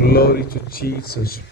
Glory to Jesus,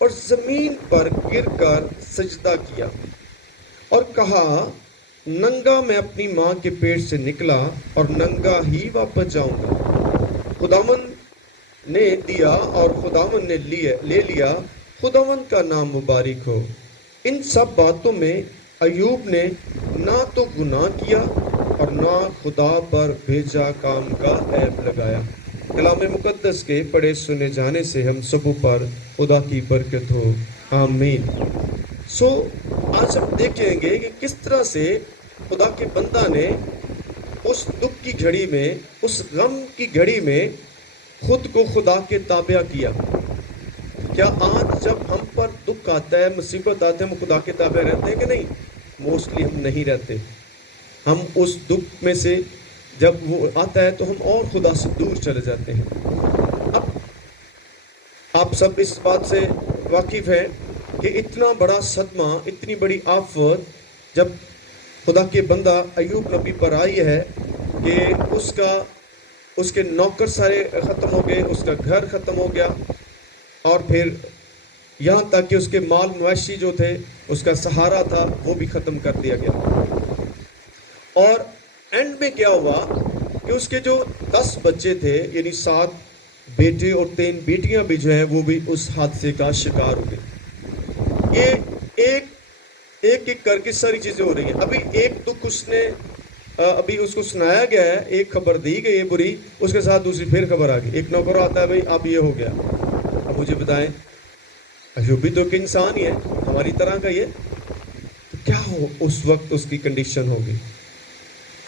اور زمین پر گر کر سجدہ کیا اور کہا ننگا میں اپنی ماں کے پیٹ سے نکلا اور ننگا ہی واپس جاؤں گا۔ خداوند نے دیا اور خداوند نے لے لیا، خداوند کا نام مبارک ہو۔ ان سب باتوں میں ایوب نے نہ تو گناہ کیا اور نہ خدا پر بھیجا کام کا عیب لگایا۔ کلام مقدس کے پڑھے سنے جانے سے ہم سبوں پر خدا کی برکت ہو، آمین۔ آج ہم دیکھیں گے کہ کس طرح سے خدا کے بندہ نے اس دکھ کی گھڑی میں، اس غم کی گھڑی میں خود کو خدا کے تابع کیا۔ کیا آج جب ہم پر دکھ آتا ہے، مصیبت آتے ہیں، ہم خدا کے تابع رہتے ہیں کہ نہیں؟ موسٹلی ہم نہیں رہتے۔ ہم اس دکھ میں سے جب وہ آتا ہے تو ہم اور خدا سے دور چلے جاتے ہیں۔ اب آپ سب اس بات سے واقف ہیں کہ اتنا بڑا صدمہ، اتنی بڑی آفت جب خدا کے بندہ ایوب نبی پر آئی ہے کہ اس کے نوکر سارے ختم ہو گئے، اس کا گھر ختم ہو گیا، اور پھر یہاں تک کہ اس کے مال مویشی جو تھے، اس کا سہارا تھا، وہ بھی ختم کر دیا گیا۔ اور اینڈ میں کیا ہوا کہ اس کے جو 10 بچے تھے، یعنی 7 بیٹے اور 3 بیٹیاں بھی جو ہیں، وہ بھی اس حادثے کا شکار ہو گئے۔ یہ ایک کر کے ساری چیزیں ہو رہی ہیں۔ ابھی ایک دکھ ابھی اس کو سنایا گیا ہے، ایک خبر دی گئی ہے بری، اس کے ساتھ دوسری پھر خبر آ گئی۔ ایک نوکر آتا ہے، بھائی اب یہ ہو گیا۔ اب مجھے بتائیں، ایوب بھی تو ایک انسان ہی ہے، ہماری طرح کا یہ، تو کیا ہو اس وقت اس کی کنڈیشن ہوگی؟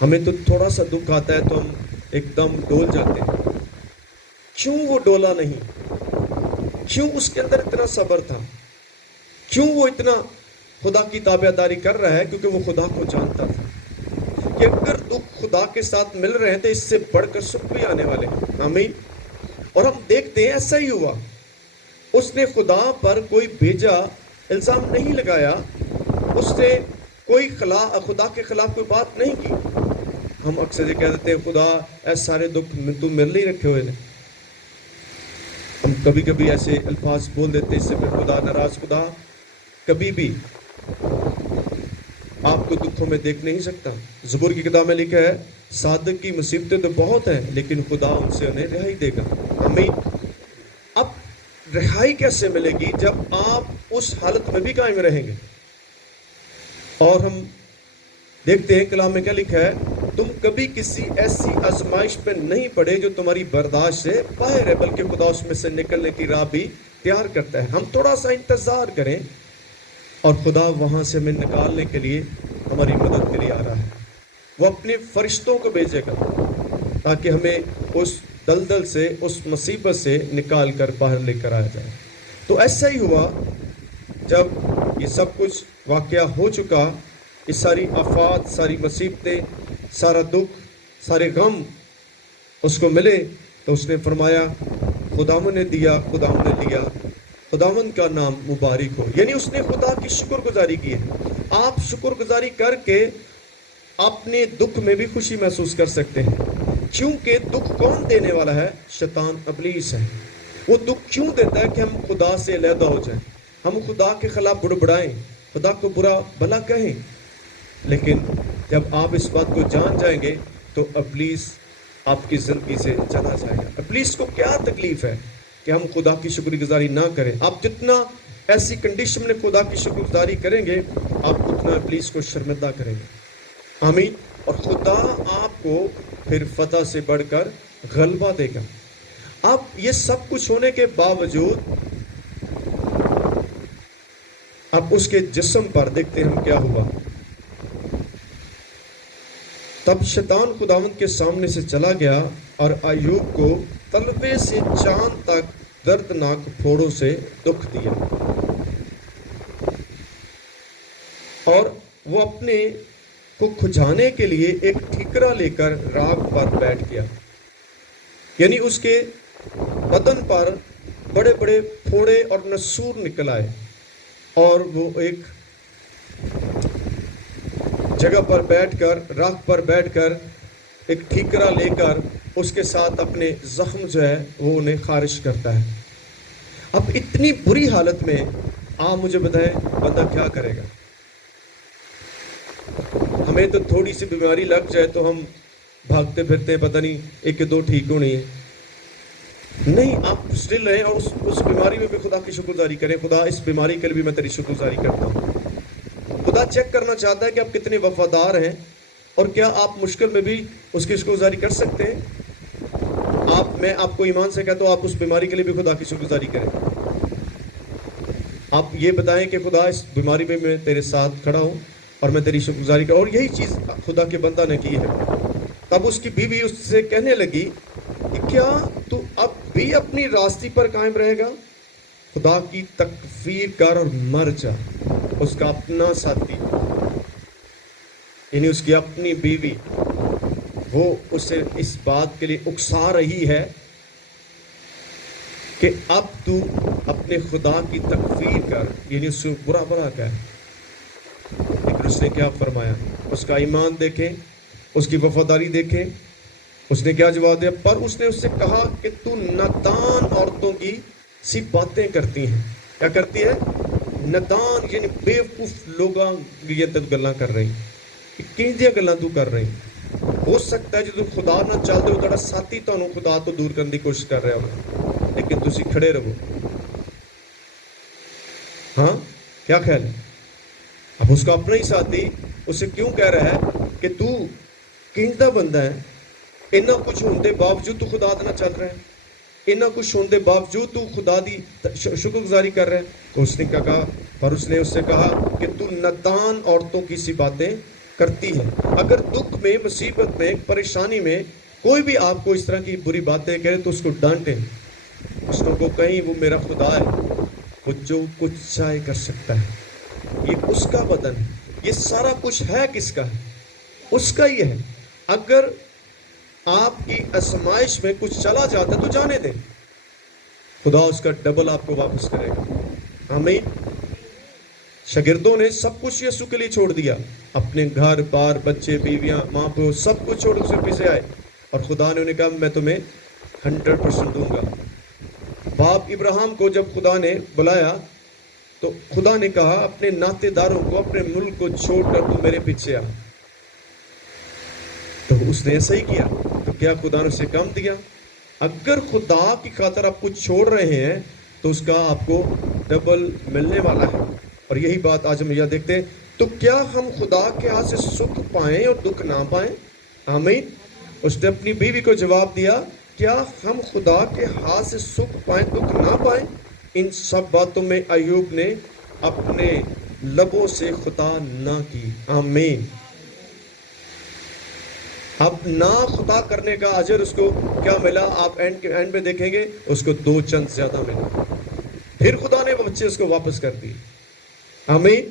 ہمیں تو تھوڑا سا دکھ آتا ہے تو ہم ایک دم ڈول جاتے ہیں۔ کیوں وہ ڈولا نہیں؟ کیوں اس کے اندر اتنا صبر تھا؟ کیوں وہ اتنا خدا کی تابعداری کر رہا ہے؟ کیونکہ وہ خدا کو جانتا تھا کہ اگر دکھ خدا کے ساتھ مل رہے ہیں تو اس سے بڑھ کر سکھ بھی آنے والے ہیں، آمین۔ اور ہم دیکھتے ہیں ایسا ہی ہوا۔ اس نے خدا پر کوئی بھیجا الزام نہیں لگایا، اس نے کوئی خدا کے خلاف کوئی بات نہیں کی۔ ہم اکثر یہ کہہ دیتے ہیں خدا ایسے سارے دکھ تو میرے لیے رکھے ہوئے ہیں۔ ہم کبھی کبھی ایسے الفاظ بول دیتے ہیں، اس سے پھر خدا ناراض۔ خدا کبھی بھی آپ کو دکھوں میں دیکھ نہیں سکتا۔ زبور کی کتاب میں لکھا ہے، صادق کی مصیبتیں تو بہت ہیں لیکن خدا ان سے انہیں رہائی دے گا، آمین۔ اب رہائی کیسے ملے گی؟ جب آپ اس حالت میں بھی قائم رہیں گے۔ اور ہم دیکھتے ہیں کلام میں کیا لکھا ہے، تم کبھی کسی ایسی آزمائش پہ نہیں پڑے جو تمہاری برداشت سے باہر ہے، بلکہ خدا اس میں سے نکلنے کی راہ بھی تیار کرتا ہے۔ ہم تھوڑا سا انتظار کریں اور خدا وہاں سے ہمیں نکالنے کے لیے، ہماری مدد کے لیے آ رہا ہے۔ وہ اپنے فرشتوں کو بھیجے گا تاکہ ہمیں اس دلدل سے، اس مصیبت سے نکال کر باہر لے کر آیا جائے۔ تو ایسا ہی ہوا جب یہ سب کچھ واقعہ ہو چکا، یہ ساری آفات، ساری مصیبتیں، سارا دکھ، سارے غم اس کو ملے، تو اس نے فرمایا خداوند نے دیا، خداوند نے لیا، خداوند کا نام مبارک ہو۔ یعنی اس نے خدا کی شکر گزاری کی ہے۔ آپ شکر گزاری کر کے اپنے دکھ میں بھی خوشی محسوس کر سکتے ہیں، کیونکہ دکھ کون دینے والا ہے؟ شیطان، ابلیس ہے۔ وہ دکھ کیوں دیتا ہے کہ ہم خدا سے علیحدہ ہو جائیں، ہم خدا کے خلاف بڑبڑائیں، خدا کو برا بھلا کہیں۔ لیکن جب آپ اس بات کو جان جائیں گے تو ابلیس آپ کی زندگی سے چلا جائے گا۔ ابلیس کو کیا تکلیف ہے کہ ہم خدا کی شکر گزاری نہ کریں؟ آپ جتنا ایسی کنڈیشن میں خدا کی شکر گزاری کریں گے، آپ اتنا ابلیس کو شرمندہ کریں گے، آمین۔ اور خدا آپ کو پھر فتح سے بڑھ کر غلبہ دے گا۔ اب یہ سب کچھ ہونے کے باوجود اب اس کے جسم پر دیکھتے ہم کیا ہوا۔ تب شیطان خداوند کے سامنے سے چلا گیا اور ایوب کو تلوے سے چاند تک دردناک پھوڑوں سے دکھ دیا، اور وہ اپنے کو کھجانے کے لیے ایک ٹھیکرا لے کر راکھ پر بیٹھ گیا۔ یعنی اس کے بدن پر بڑے بڑے پھوڑے اور نسور نکل آئے، اور وہ ایک جگہ پر بیٹھ کر، راکھ پر بیٹھ کر ایک ٹھیکرا لے کر اس کے ساتھ اپنے زخم جو ہے وہ انہیں خارش کرتا ہے۔ اب اتنی بری حالت میں آپ مجھے بتائیں بندہ کیا کرے گا؟ ہمیں تو تھوڑی سی بیماری لگ جائے تو ہم بھاگتے پھرتے ہیں، پتہ نہیں ایک کہ دو ٹھیک ہونی ہے. نہیں، آپ اسٹل رہیں اور اس بیماری میں بھی خدا کی شکر گزاری کریں. خدا اس بیماری کے لیے بھی میں تیری شکر گزاری کرتا ہوں. خدا چیک کرنا چاہتا ہے کہ آپ کتنے وفادار ہیں اور کیا آپ مشکل میں بھی اس کی شکر گزاری کر سکتے ہیں. میں آپ کو ایمان سے کہتا ہوں آپ اس بیماری کے لیے بھی خدا کی شکر گزاری کریں. آپ یہ بتائیں کہ خدا اس بیماری میں میں تیرے ساتھ کھڑا ہوں اور میں تیری شکر گزاری کروں. اور یہی چیز خدا کے بندہ نے کی ہے. تب اس کی بیوی اس سے کہنے لگی کہ کیا تو اب بھی اپنی راستی پر قائم رہے گا؟ خدا کی تکفیر کر اور مر جا. اس کا اپنا ساتھی، یعنی اس کی اپنی بیوی، وہ اسے اس بات کے لیے اکسا رہی ہے کہ اب تو اپنے خدا کی تکفیر کر، یعنی اس سے برا برا کہے. لیکن اس نے کیا فرمایا؟ اس کا ایمان دیکھیں، اس کی وفاداری دیکھیں. اس نے کیا جواب دیا؟ پر اس نے اس سے کہا کہ تو نادان عورتوں کی سی باتیں کرتی ہیں. کیا کرتی ہے؟ نادان، یعنی بے وقوف لوگاں یہ گلاں کر رہی. کینجیاں گلاں تو کر رہی. ہو سکتا ہے جو خدا نہ چلتے ہو تھوڑا ساتھی تمہیں خدا تو دور کرنے کی کوشش کر رہے ہو، لیکن تسی کھڑے رہو. ہاں، کیا خیال ہے؟ اب اس کا اپنا ہی ساتھی اسے کیوں کہہ رہا ہے کہ تو کینجدہ بندہ ہے، اتنا کچھ ہونے دے باوجود تو خدا نہ چل رہا ہے، اتنا کچھ ہونے دے باوجود تو خدا دی شکر گزاری کر رہا ہے. تو اس نے کیا کہا؟ پر اس نے اس سے کہا کہ تو نادان عورتوں کی سی باتیں کرتی ہے. اگر دکھ میں، مصیبت میں، پریشانی میں کوئی بھی آپ کو اس طرح کی بری باتیں کہے تو اس کو ڈانٹیں. اس کو کہیں وہ میرا خدا ہے، وہ جو کچھ چاہے کر سکتا ہے. یہ اس کا بدن ہے. یہ سارا کچھ ہے کس کا ہے؟ اس کا ہی ہے. اگر آپ کی آزمائش میں کچھ چلا جاتا ہے تو جانے دیں، خدا اس کا ڈبل آپ کو واپس کرے گا. آمین. شاگردوں نے سب کچھ یسوع کے لیے چھوڑ دیا، اپنے گھر بار، بچے، بیویاں، ماں باپ، سب کچھ چھوڑ اسے پیچھے آئے. اور خدا نے انہیں کہا میں تمہیں 100% دوں گا. باپ ابراہیم کو جب خدا نے بلایا تو خدا نے کہا اپنے ناطے داروں کو، اپنے ملک کو چھوڑ کر تو میرے پیچھے آ. تو اس نے ایسا ہی کیا. تو کیا خدا نے اسے کم دیا؟ اگر خدا کی خاطر آپ کچھ چھوڑ رہے ہیں تو اس کا آپ کو ڈبل ملنے والا ہے. اور یہی بات آج ہم یہ دیکھتے ہیں. تو کیا ہم خدا کے ہاتھ سے سکھ پائیں اور دکھ نہ پائیں؟ آمین. اس نے اپنی بیوی کو جواب دیا، کیا ہم خدا کے ہاتھ سے سکھ پائیں، دکھ نہ پائیں؟ ان سب باتوں میں ایوب نے اپنے لبوں سے خطا نہ کی. آمین. اب نہ خطا کرنے کا اجر اس کو کیا ملا؟ آپ اینڈ میں دیکھیں گے اس کو 2 چند زیادہ ملا. پھر خدا نے وہ بچے اس کو واپس کر دی. آمین.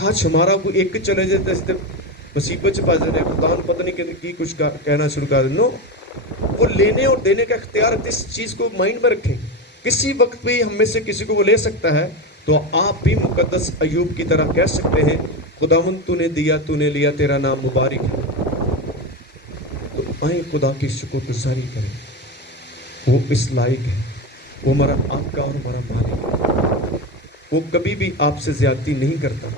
آج ہمارا کوئی ایک چلے جاتے مصیبت سے پاس جانے، خدا نے پتہ نہیں کی کچھ کہنا شروع کر دیں. نو، وہ لینے اور دینے کا اختیار. اس چیز کو مائنڈ میں رکھیں. کسی وقت بھی ہم میں سے کسی کو وہ لے سکتا ہے. تو آپ بھی مقدس ایوب کی طرح کہہ سکتے ہیں خداوند تو نے دیا، تو نے لیا، تیرا نام مبارک ہے. تو آئیں خدا کی شکر گزاری کریں. وہ اس لائق ہے. وہ ہمارا آقا اور ہمارا مالک ہے. وہ کبھی بھی آپ سے زیادتی نہیں کرتا.